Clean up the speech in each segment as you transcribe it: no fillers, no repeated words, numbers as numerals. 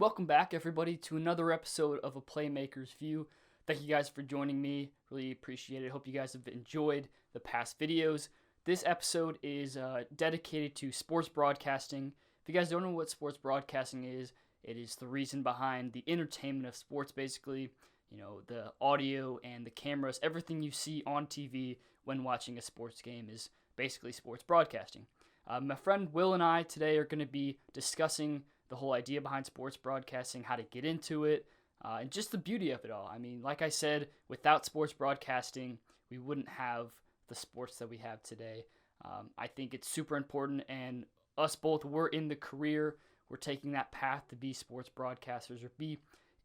Welcome back, everybody, to another episode of A Playmaker's View. Thank you guys for joining me. Really appreciate it. Hope you guys have enjoyed the past videos. This episode is dedicated to sports broadcasting. If you guys don't know what sports broadcasting is, it is the reason behind the entertainment of sports, basically. You know, the audio and the cameras, everything you see on TV when watching a sports game is basically sports broadcasting. My friend Will and I today are going to be discussing the whole idea behind sports broadcasting, how to get into it, and just the beauty of it all. I mean, like I said, without sports broadcasting, we wouldn't have the sports that we have today. I think it's super important, and us both, we're in the career, we're taking that path to be sports broadcasters or be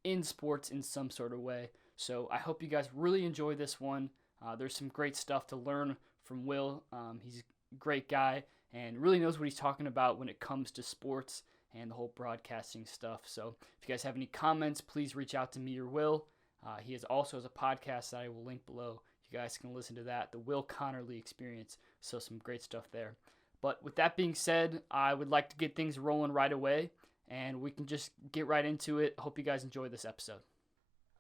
in sports in some sort of way. So I hope you guys really enjoy this one. There's some great stuff to learn from Will. He's a great guy and really knows what he's talking about when it comes to sports and the whole broadcasting stuff. So if you guys have any comments, please reach out to me or Will. He also has a podcast that I will link below. You guys can listen to that, the Will Conerly Experience. So some great stuff there. But with that being said, I would like to get things rolling right away, and we can just get right into it. Hope you guys enjoy this episode.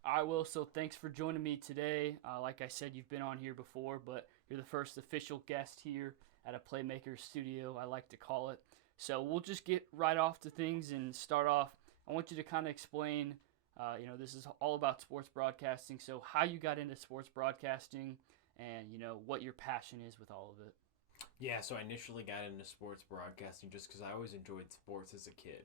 I will. So thanks for joining me today. Like I said, you've been on here before, but you're the first official guest here at a Playmaker studio, I like to call it. So we'll just get right off to things and start off. I want you to kind of explain, this is all about sports broadcasting. So how you got into sports broadcasting and, what your passion is with all of it. Yeah, so I initially got into sports broadcasting just because I always enjoyed sports as a kid.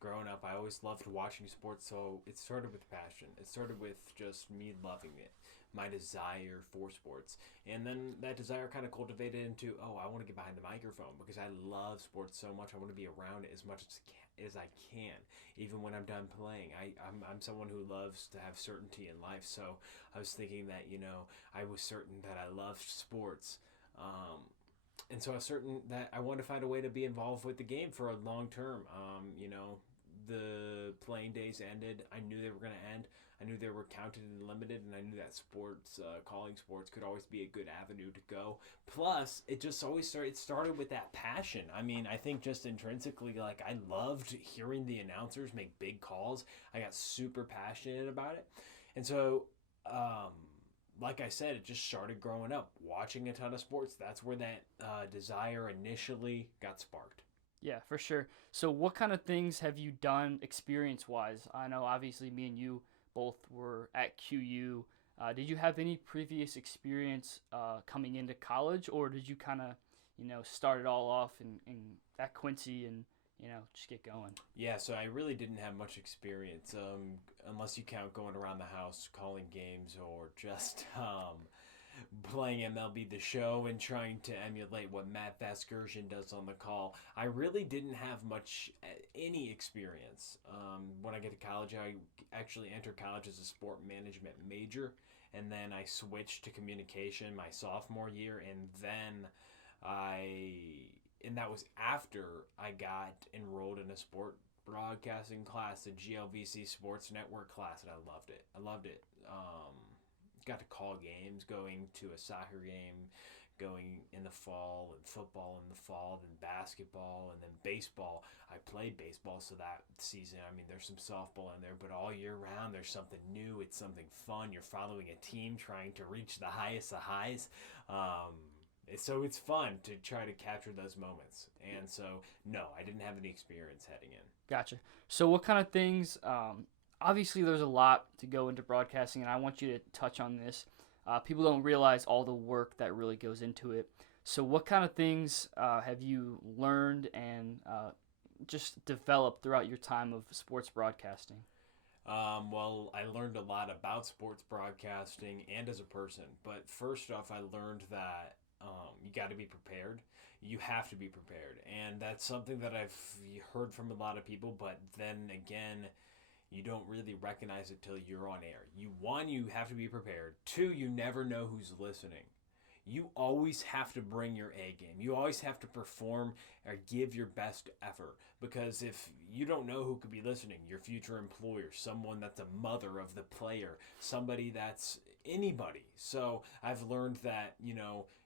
Growing up, I always loved watching sports, so it started with passion. It started with just me loving it, my desire for sports. And then that desire kind of cultivated into, I want to get behind the microphone because I love sports so much. I want to be around it as much as I can, even when I'm done playing. I'm someone who loves to have certainty in life, so I was thinking that, I was certain that I loved sports. And so I was certain that I wanted to find a way to be involved with the game for a long term. The playing days ended. I knew they were going to end. I knew they were counted and limited, and I knew that calling sports could always be a good avenue to go. Plus, it just always started with that passion. I mean, I think just intrinsically, I loved hearing the announcers make big calls. I got super passionate about it. And so, like I said, it just started growing up, watching a ton of sports. That's where that desire initially got sparked. Yeah, for sure. So what kind of things have you done experience-wise? I know obviously me and you both were at QU. Did you have any previous experience coming into college, or did you kind of, start it all off at Quincy and, just get going? Yeah, so I really didn't have much experience, unless you count going around the house, calling games, or just playing MLB The Show and trying to emulate what Matt Vasgersian does on the call. I really didn't have any experience. When I get to college, I actually entered college as a sport management major, and then I switched to communication my sophomore year, and that was after I got enrolled in a sport broadcasting class, the GLVC Sports Network class, and I loved it. Got to call games, going to a soccer game, going in the fall, and football in the fall, then basketball, and then baseball. I played baseball, so that season, there's some softball in there, but all year round, there's something new. It's something fun. You're following a team trying to reach the highest of highs. So it's fun to try to capture those moments. And so, no, I didn't have any experience heading in. Gotcha. So what kind of things, obviously there's a lot to go into broadcasting, and I want you to touch on this. People don't realize all the work that really goes into it. So what kind of things have you learned and just developed throughout your time of sports broadcasting? Well, I learned a lot about sports broadcasting and as a person. But first off, I learned that you got to be prepared. You have to be prepared. And that's something that I've heard from a lot of people. But then again, you don't really recognize it till you're on air. You have to be prepared. Two, you never know who's listening. You always have to bring your A game. You always have to perform or give your best effort, because if you don't know who could be listening, your future employer, someone that's a mother of the player, somebody that's anybody. So I've learned that,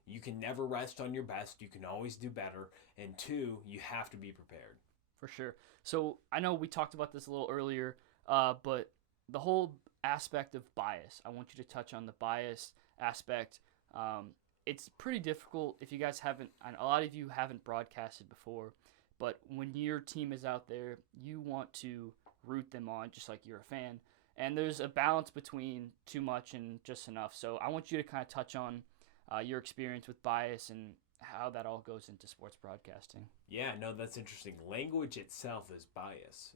you can never rest on your best. You can always do better. And two, you have to be prepared. For sure. So I know we talked about this a little earlier, but the whole aspect of bias, I want you to touch on the bias aspect. It's pretty difficult if you guys haven't, and a lot of you haven't broadcasted before, but when your team is out there, you want to root them on just like you're a fan. And there's a balance between too much and just enough. So I want you to kind of touch on your experience with bias and how that all goes into sports broadcasting. Yeah, no, that's interesting. Language itself is bias.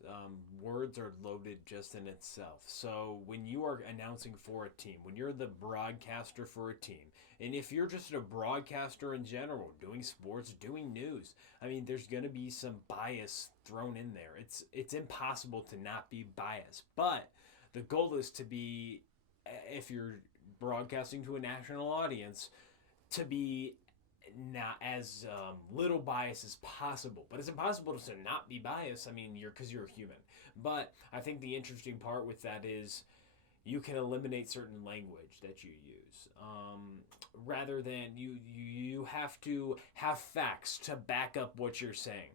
Words are loaded just in itself. So when you are announcing for a team, when you're the broadcaster for a team, and if you're just a broadcaster in general, doing sports, doing news, I mean, there's going to be some bias thrown in there. It's impossible to not be biased. But the goal is to be, if you're broadcasting to a national audience, to be not as little bias as possible. But it's impossible to not be biased. I mean, because you're a human. But I think the interesting part with that is you can eliminate certain language that you use, rather than you have to have facts to back up what you're saying.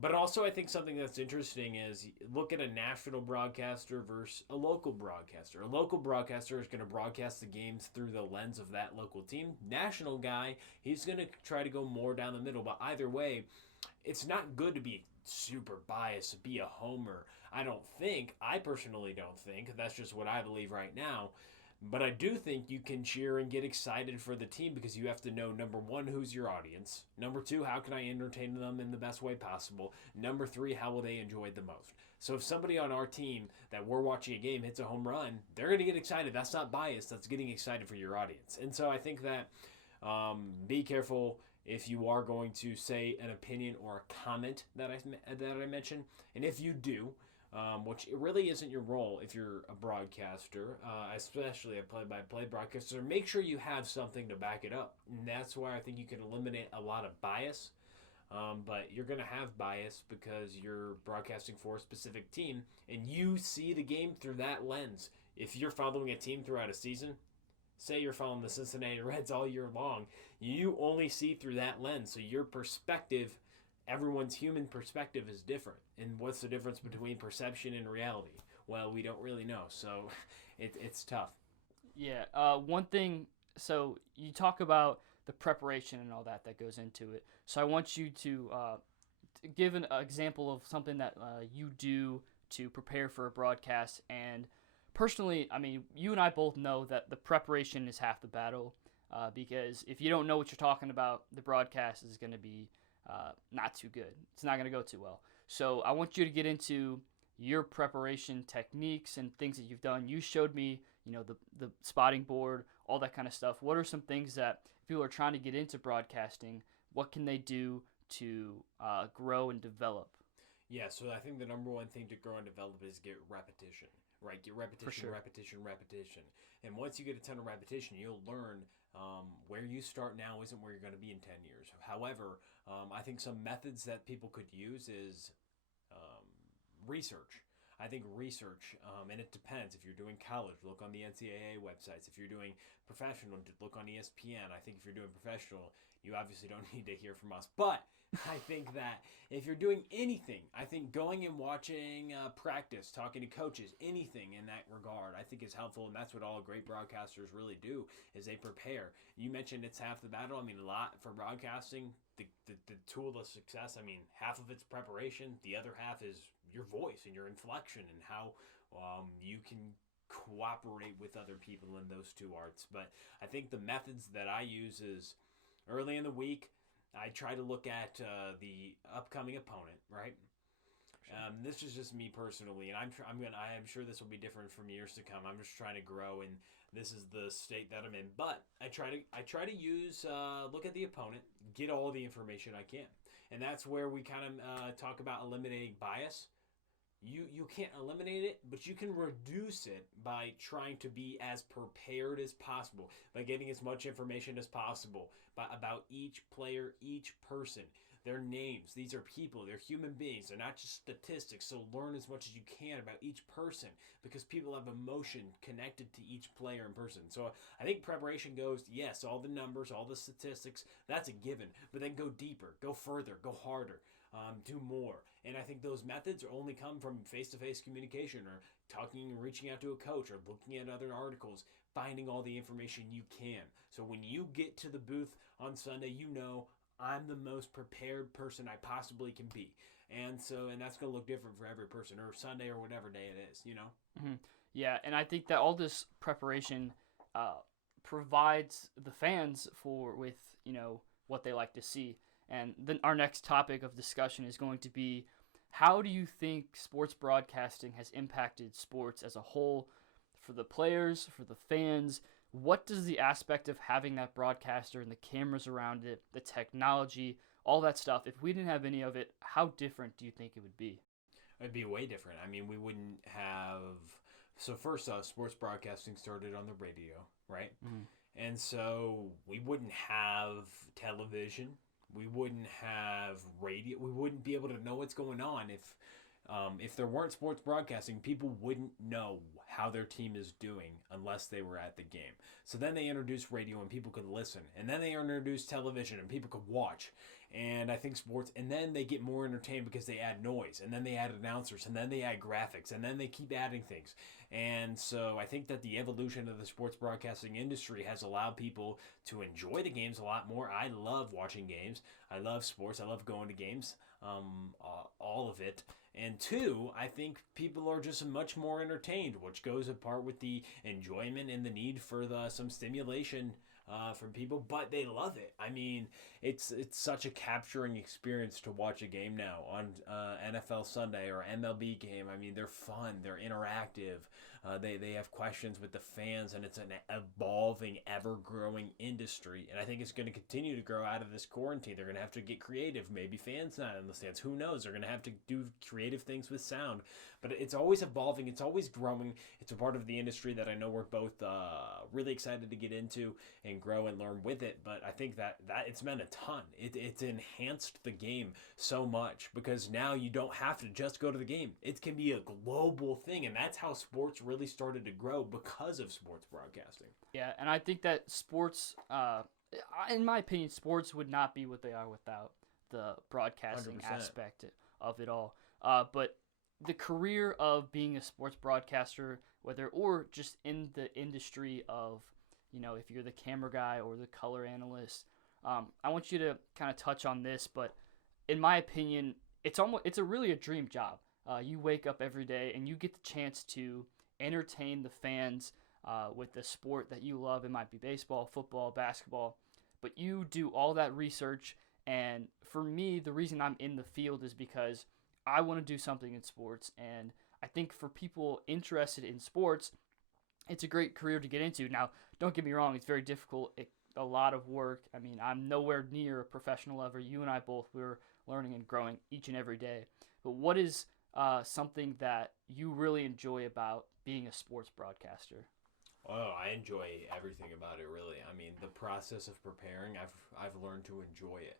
But also, I think something that's interesting is look at a national broadcaster versus a local broadcaster. A local broadcaster is going to broadcast the games through the lens of that local team. National guy, he's going to try to go more down the middle. But either way, it's not good to be super biased, to be a homer. I personally don't think, that's just what I believe right now. But I do think you can cheer and get excited for the team because you have to know, number one, who's your audience. Number two, how can I entertain them in the best way possible? Number three, how will they enjoy it the most? So if somebody on our team that we're watching a game hits a home run, they're going to get excited. That's not bias. That's getting excited for your audience. And so I think that be careful if you are going to say an opinion or a comment that I mentioned. And if you do, which it really isn't your role if you're a broadcaster, especially a play-by-play broadcaster, make sure you have something to back it up. And that's why I think you can eliminate a lot of bias. But you're going to have bias because you're broadcasting for a specific team, and you see the game through that lens. If you're following a team throughout a season, say you're following the Cincinnati Reds all year long, you only see through that lens. So your perspective, everyone's human perspective is different. And what's the difference between perception and reality? Well, we don't really know. So it's tough. Yeah. One thing, so you talk about the preparation and all that goes into it. So I want you to give an example of something that you do to prepare for a broadcast. And personally, I mean, you and I both know that the preparation is half the battle, because if you don't know what you're talking about, the broadcast is going to be not too good. It's not going to go too well. So I want you to get into your preparation techniques and things that you've done. You showed me, the spotting board, all that kind of stuff. What are some things that people are trying to get into broadcasting? What can they do to grow and develop? Yeah, so I think the number one thing to grow and develop is get repetition, right? Get repetition, repetition. And once you get a ton of repetition, you'll learn where you start now isn't where you're going to be in 10 years. However, I think some methods that people could use is research. I think research, and it depends. If you're doing college, look on the NCAA websites. If you're doing professional, look on ESPN. I think if you're doing professional, you obviously don't need to hear from us. But I think that if you're doing anything, I think going and watching practice, talking to coaches, anything in that regard, I think is helpful. And that's what all great broadcasters really do, is they prepare. You mentioned it's half the battle. I mean, a lot for broadcasting. The tool of success, I mean, half of it's preparation. The other half is your voice and your inflection and how you can cooperate with other people in those two arts. But I think the methods that I use is early in the week, I try to look at the upcoming opponent, right? Sure. This is just me personally, and I am sure this will be different from years to come. I'm just trying to grow, and this is the state that I'm in. But I try to use look at the opponent, get all the information I can, and that's where we kind of talk about eliminating bias. You can't eliminate it, but you can reduce it by trying to be as prepared as possible, by getting as much information as possible about each player, each person, their names. These are people, they're human beings, they're not just statistics, so learn as much as you can about each person, because people have emotion connected to each player and person. So I think preparation goes, yes, all the numbers, all the statistics, that's a given, but then go deeper, go further, go harder. do more. And I think those methods only come from face-to-face communication, or talking and reaching out to a coach, or looking at other articles, finding all the information you can. So when you get to the booth on Sunday, you know I'm the most prepared person I possibly can be. And that's going to look different for every person, or Sunday or whatever day it is, you know? Mm-hmm. Yeah, and I think that all this preparation provides the fans with what they like to see. And then our next topic of discussion is going to be, how do you think sports broadcasting has impacted sports as a whole, for the players, for the fans? What does the aspect of having that broadcaster and the cameras around it, the technology, all that stuff, if we didn't have any of it, how different do you think it would be? It'd be way different. I mean, we wouldn't have. So, first off, sports broadcasting started on the radio, right? Mm-hmm. And so we wouldn't have television. We wouldn't have radio. We wouldn't be able to know what's going on if there weren't sports broadcasting. People wouldn't know how their team is doing unless they were at the game. So then they introduced radio and people could listen, and then they introduced television and people could watch. And I think sports, and then they get more entertained because they add noise, and then they add announcers, and then they add graphics, and then they keep adding things. And so I think that the evolution of the sports broadcasting industry has allowed people to enjoy the games a lot more. I love watching games. I love sports. I love going to games, all of it. And two, I think people are just much more entertained, which goes apart with the enjoyment and the need for some stimulation from people, but they love it. I mean, it's such a capturing experience to watch a game now on NFL Sunday or MLB game. I mean, they're fun, they're interactive. They have questions with the fans, and it's an evolving, ever-growing industry. And I think it's going to continue to grow out of this quarantine. They're going to have to get creative. Maybe fans not in the stands. Who knows? They're going to have to do creative things with sound. But it's always evolving. It's always growing. It's a part of the industry that I know we're both really excited to get into and grow and learn with it. But I think that it's meant a ton. It's enhanced the game so much, because now you don't have to just go to the game. It can be a global thing, and that's how sports really started to grow, because of sports broadcasting. Yeah, and I think that sports, in my opinion, sports would not be what they are without the broadcasting 100%. aspect of it all. But the career of being a sports broadcaster, or just in the industry of, if you're the camera guy or the color analyst, I want you to kind of touch on this. But in my opinion, it's really a dream job. You wake up every day and you get the chance to entertain the fans with the sport that you love. It might be baseball, football, basketball, but you do all that research. And for me, the reason I'm in the field is because I want to do something in sports. And I think for people interested in sports, it's a great career to get into. Now, don't get me wrong, it's very difficult, a lot of work. I mean, I'm nowhere near a professional level. You and I both, we're learning and growing each and every day. But what is something that you really enjoy about being a sports broadcaster? Oh, I enjoy everything about it, really. I mean, the process of preparing, I've learned to enjoy it.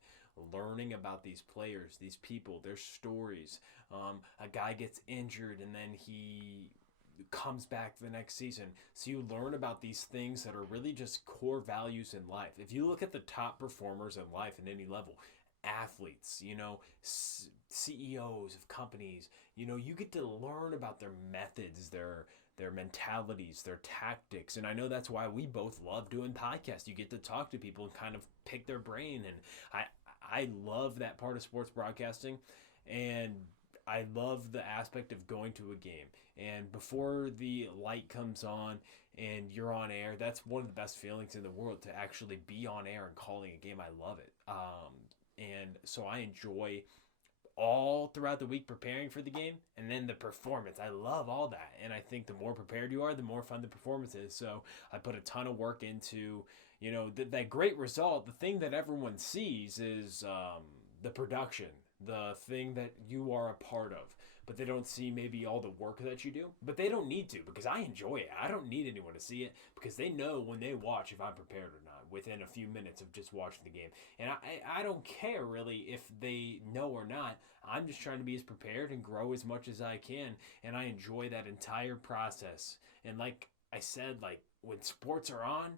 Learning about these players, these people, their stories. A guy gets injured and then he comes back the next season. So you learn about these things that are really just core values in life. If you look at the top performers in life at any level, athletes, CEOs of companies, you get to learn about their methods, their mentalities, their tactics. And I know that's why we both love doing podcasts. You get to talk to people and kind of pick their brain. And I love that part of sports broadcasting. And I love the aspect of going to a game. And before the light comes on and you're on air, that's one of the best feelings in the world, to actually be on air and calling a game. I love it. And so I enjoy all throughout the week preparing for the game, and then the performance. I love all that. And I think the more prepared you are, the more fun the performance is. So I put a ton of work into, that great result. The thing that everyone sees is the production, the thing that you are a part of. But they don't see maybe all the work that you do. But they don't need to, because I enjoy it. I don't need anyone to see it, because they know when they watch if I'm prepared or not within a few minutes of just watching the game. And I don't care really if they know or not. I'm just trying to be as prepared and grow as much as I can. And I enjoy that entire process. And like I said, when sports are on,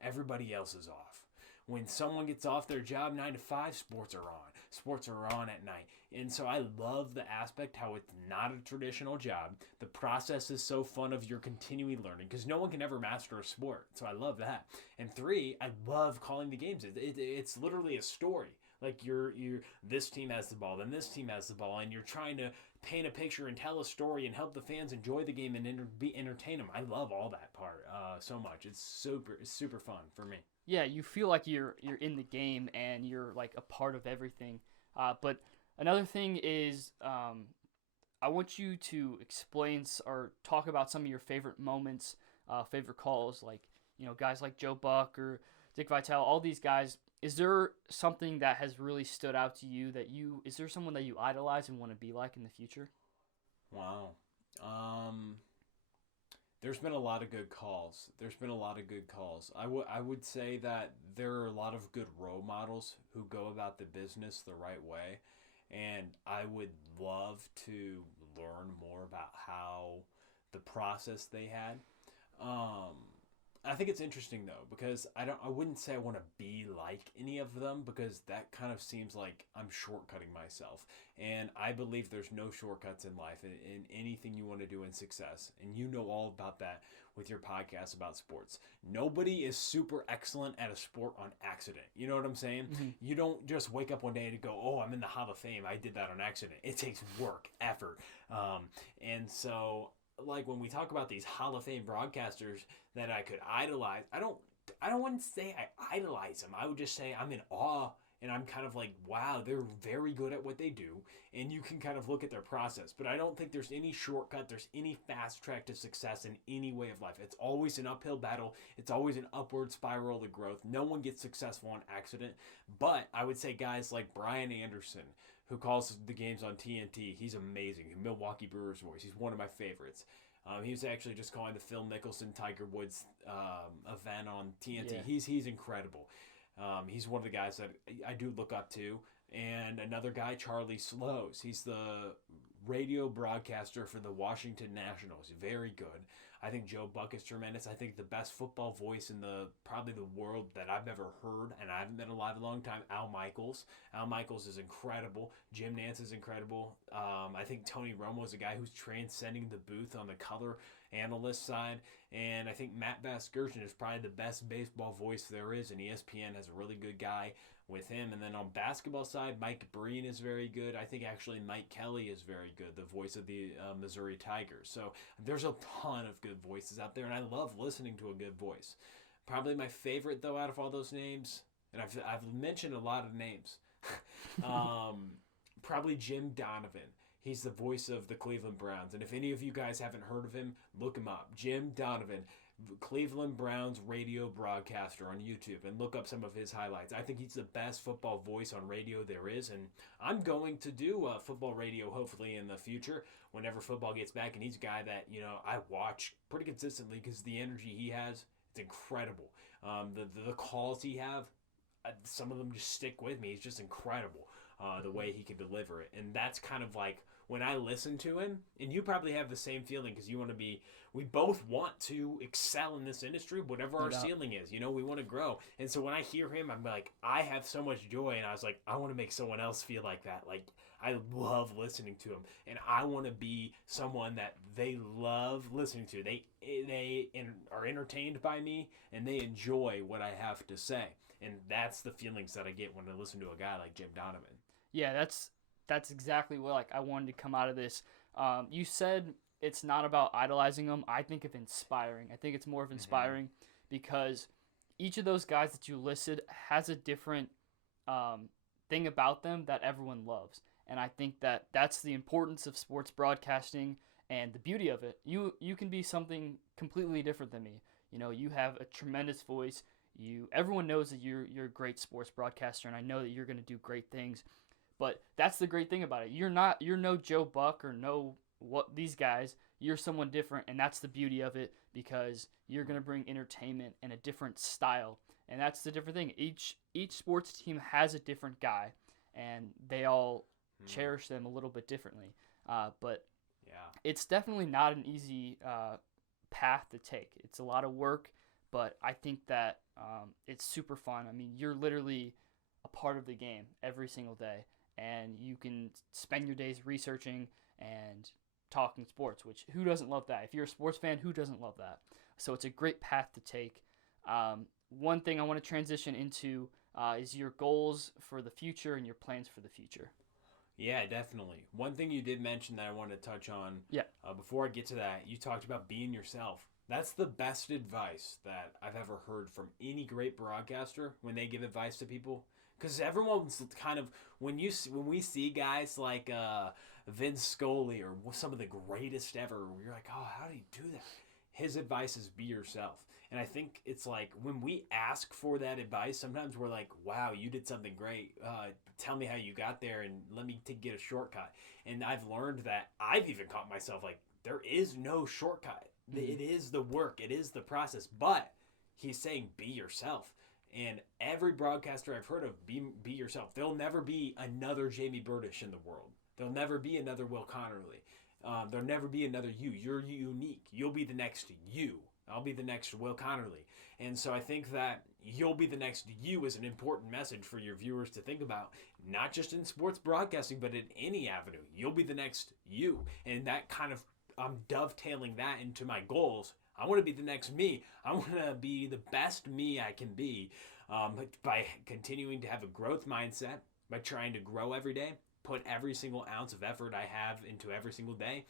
everybody else is off. When someone gets off their job 9 to 5, sports are on. Sports are on at night. And so I love the aspect how it's not a traditional job. The process is so fun of your continuing learning because no one can ever master a sport. So I love that. And 3, I love calling the games. It's literally a story. Like you're this team has the ball, then this team has the ball, and you're trying to paint a picture and tell a story and help the fans enjoy the game and entertain them. I love all that part so much. It's super fun for me. Yeah, you feel like you're in the game and you're like a part of everything. But another thing is, I want you to explain or talk about some of your favorite moments, favorite calls, like guys like Joe Buck or Dick Vitale, all these guys. Is there something that has really stood out to you is there someone that you idolize and want to be like in the future? Wow. There's been a lot of good calls. I would say that there are a lot of good role models who go about the business the right way. And I would love to learn more about how the process they had. I think it's interesting though because I wouldn't say I want to be like any of them because that kind of seems like I'm shortcutting myself. And I believe there's no shortcuts in life in anything you want to do in success. And you know all about that with your podcast about sports. Nobody is super excellent at a sport on accident. You know what I'm saying? Mm-hmm. You don't just wake up one day and go, "Oh, I'm in the Hall of Fame. I did that on accident." It takes work, effort. And so like when we talk about these Hall of Fame broadcasters that I could idolize, I don't want to say I idolize them. I would just say I'm in awe and I'm kind of like, wow, they're very good at what they do. And you can kind of look at their process. But I don't think there's any shortcut. There's any fast track to success in any way of life. It's always an uphill battle. It's always an upward spiral of growth. No one gets successful on accident. But I would say guys like Brian Anderson, who calls the games on TNT. He's amazing. Milwaukee Brewers voice. He's one of my favorites. He was actually just calling the Phil Mickelson Tiger Woods event on TNT. Yeah. He's incredible. He's one of the guys that I do look up to. And another guy, Charlie Slows. He's the radio broadcaster for the Washington Nationals. Very good. I think Joe Buck is tremendous. I think the best football voice in probably the world that I've ever heard, and I haven't been alive a long time, Al Michaels. Al Michaels is incredible. Jim Nantz is incredible. I think Tony Romo is a guy who's transcending the booth on the color analyst side. And I think Matt Vasgersian is probably the best baseball voice there is, and ESPN has a really good guy with him. And then on basketball side, Mike Breen is very good. I think actually Mike Kelly is very good, the voice of the Missouri Tigers. So there's a ton of good voices out there, and I love listening to a good voice. Probably my favorite, though, out of all those names, and I've mentioned a lot of names, probably Jim Donovan. He's the voice of the Cleveland Browns. And if any of you guys haven't heard of him, look him up. Jim Donovan, Cleveland Browns radio broadcaster on YouTube, and look up some of his highlights. I think he's the best football voice on radio there is, and I'm going to do football radio hopefully in the future whenever football gets back. And he's a guy that I watch pretty consistently because the energy he has, it's incredible. The calls he have, some of them just stick with me. It's just incredible the way he can deliver it, and that's kind of like when I listen to him, and you probably have the same feeling because we both want to excel in this industry, whatever our ceiling is. We want to grow. And so when I hear him, I'm like, I have so much joy, and I was like, I want to make someone else feel like that. Like, I love listening to him, and I want to be someone that they love listening to. They are entertained by me, and they enjoy what I have to say. And that's the feelings that I get when I listen to a guy like Jim Donovan. Yeah, that's exactly what I wanted to come out of this. You said it's not about idolizing them. I think of inspiring. I think it's more of inspiring because each of those guys that you listed has a different thing about them that everyone loves. And I think that that's the importance of sports broadcasting and the beauty of it. You can be something completely different than me. You have a tremendous voice. Everyone knows that you're a great sports broadcaster, and I know that you're going to do great things. But that's the great thing about it. You're no Joe Buck or what these guys. You're someone different, and that's the beauty of it because you're going to bring entertainment and a different style. And that's the different thing. Each sports team has a different guy, and they all cherish them a little bit differently. But yeah, it's definitely not an easy path to take. It's a lot of work, but I think that it's super fun. I mean, you're literally a part of the game every single day, and you can spend your days researching and talking sports, which who doesn't love that? If you're a sports fan, who doesn't love that? So it's a great path to take. One thing I want to transition into is your goals for the future and your plans for the future. Yeah, definitely. One thing you did mention that I wanted to touch on. Yeah. Before I get to that, you talked about being yourself. That's the best advice that I've ever heard from any great broadcaster when they give advice to people. Because everyone's kind of when we see guys like Vince Scully or some of the greatest ever, you're like, oh, how do you do that? His advice is be yourself. And I think it's like when we ask for that advice, sometimes we're like, wow, you did something great. Tell me how you got there and let me get a shortcut. And I've learned that I've even caught myself like, there is no shortcut. Mm-hmm. It is the work. It is the process. But he's saying be yourself. And every broadcaster I've heard of, be yourself. There'll never be another Jayme Burdish in the world. There'll never be another Will Conerly. There'll never be another you. You're unique. You'll be the next you. I'll be the next Will Conerly. And so I think that you'll be the next you is an important message for your viewers to think about, not just in sports broadcasting, but in any avenue. You'll be the next you. And that kind of, I'm dovetailing that into my goals. I want to be the next me. I want to be the best me I can be by continuing to have a growth mindset, by trying to grow every day, put every single ounce of effort I have into every single day,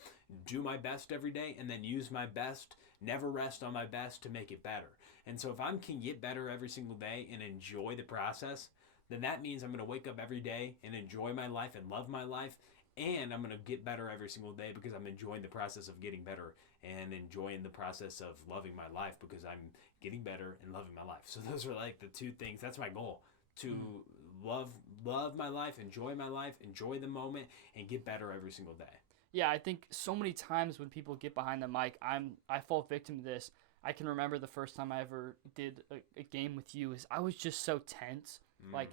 do my best every day, and then use my best, never rest on my best to make it better. And so if I can get better every single day and enjoy the process, then that means I'm going to wake up every day and enjoy my life and love my life. And I'm going to get better every single day because I'm enjoying the process of getting better and enjoying the process of loving my life because I'm getting better and loving my life. So those are like the two things. That's my goal, to love my life, enjoy the moment, and get better every single day. Yeah, I think so many times when people get behind the mic, I fall victim to this. I can remember the first time I ever did a game with you is I was just so tense, like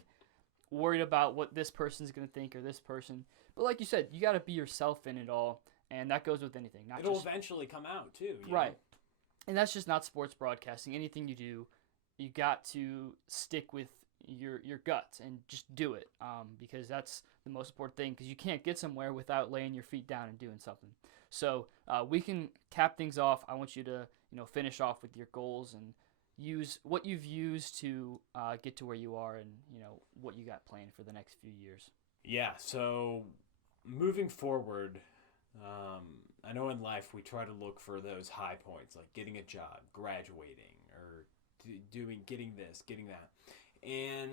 worried about what this person's going to think or this person. But like you said, you got to be yourself in it all, and that goes with anything. It'll eventually come out too. Right. Know? And that's just not sports broadcasting. Anything you do, you got to stick with your guts and just do it because that's the most important thing, because you can't get somewhere without laying your feet down and doing something. So we can cap things off. I want you to finish off with your goals and use what you've used to get to where you are, and what you got planned for the next few years. Yeah, so moving forward, I know in life we try to look for those high points, like getting a job, graduating, or getting this, getting that. And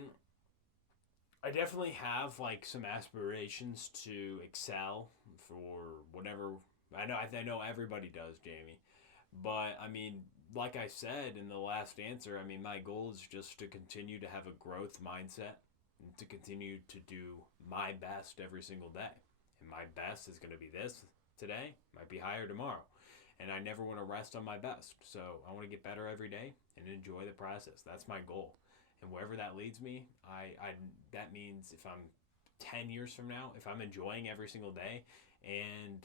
I definitely have like some aspirations to excel for whatever. I know everybody does, Jayme. But I mean, like I said in the last answer, I mean, my goal is just to continue to have a growth mindset and to continue to do my best every single day. And my best is going to be this today, might be higher tomorrow. And I never want to rest on my best. So I want to get better every day and enjoy the process. That's my goal. And wherever that leads me, that means if I'm 10 years from now, if I'm enjoying every single day and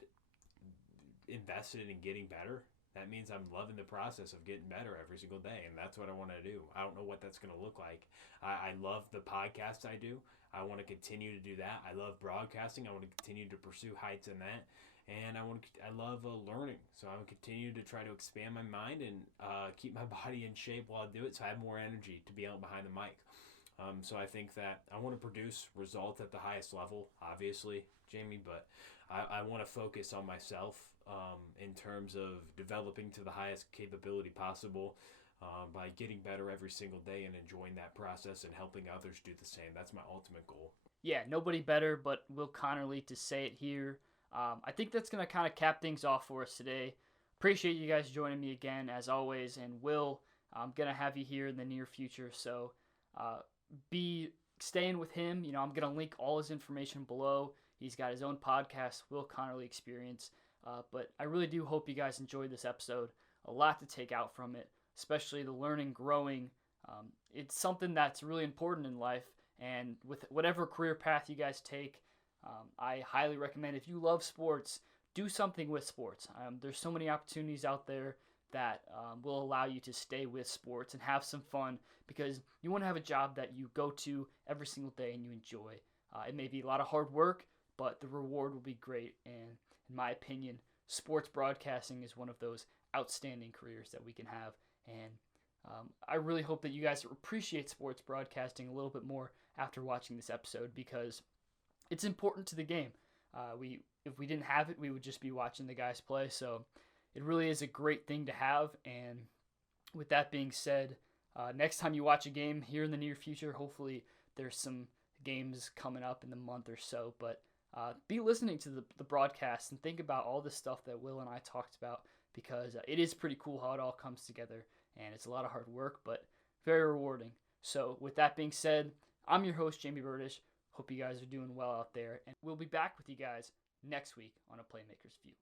invested in getting better, that means I'm loving the process of getting better every single day. And that's what I want to do. I don't know what that's going to look like. I love the podcasts I do. I want to continue to do that. I love broadcasting. I want to continue to pursue heights in that. And I love learning. So I will continue to try to expand my mind and keep my body in shape while I do it, so I have more energy to be out behind the mic. So I think that I want to produce results at the highest level, obviously, Jayme, but I want to focus on myself in terms of developing to the highest capability possible by getting better every single day and enjoying that process and helping others do the same. That's my ultimate goal. Yeah, nobody better but Will Conerly to say it here. I think that's going to kind of cap things off for us today. Appreciate you guys joining me again, as always. And Will, I'm going to have you here in the near future. So be staying with him. I'm going to link all his information below. He's got his own podcast, Will Conerly Experience. But I really do hope you guys enjoyed this episode. A lot to take out from it, especially the learning, growing. It's something that's really important in life. And with whatever career path you guys take, I highly recommend, if you love sports, do something with sports. There's so many opportunities out there. that will allow you to stay with sports and have some fun, because you want to have a job that you go to every single day and you enjoy. It may be a lot of hard work, but the reward will be great. And in my opinion, sports broadcasting is one of those outstanding careers that we can have. And I really hope that you guys appreciate sports broadcasting a little bit more after watching this episode, because it's important to the game. If we didn't have it, we would just be watching the guys play. So it really is a great thing to have. And with that being said, next time you watch a game here in the near future, hopefully there's some games coming up in the month or so, but be listening to the broadcast and think about all the stuff that Will and I talked about, because it is pretty cool how it all comes together, and it's a lot of hard work, but very rewarding. So with that being said, I'm your host, Jayme Burdish. Hope you guys are doing well out there, and we'll be back with you guys next week on A Playmaker's View.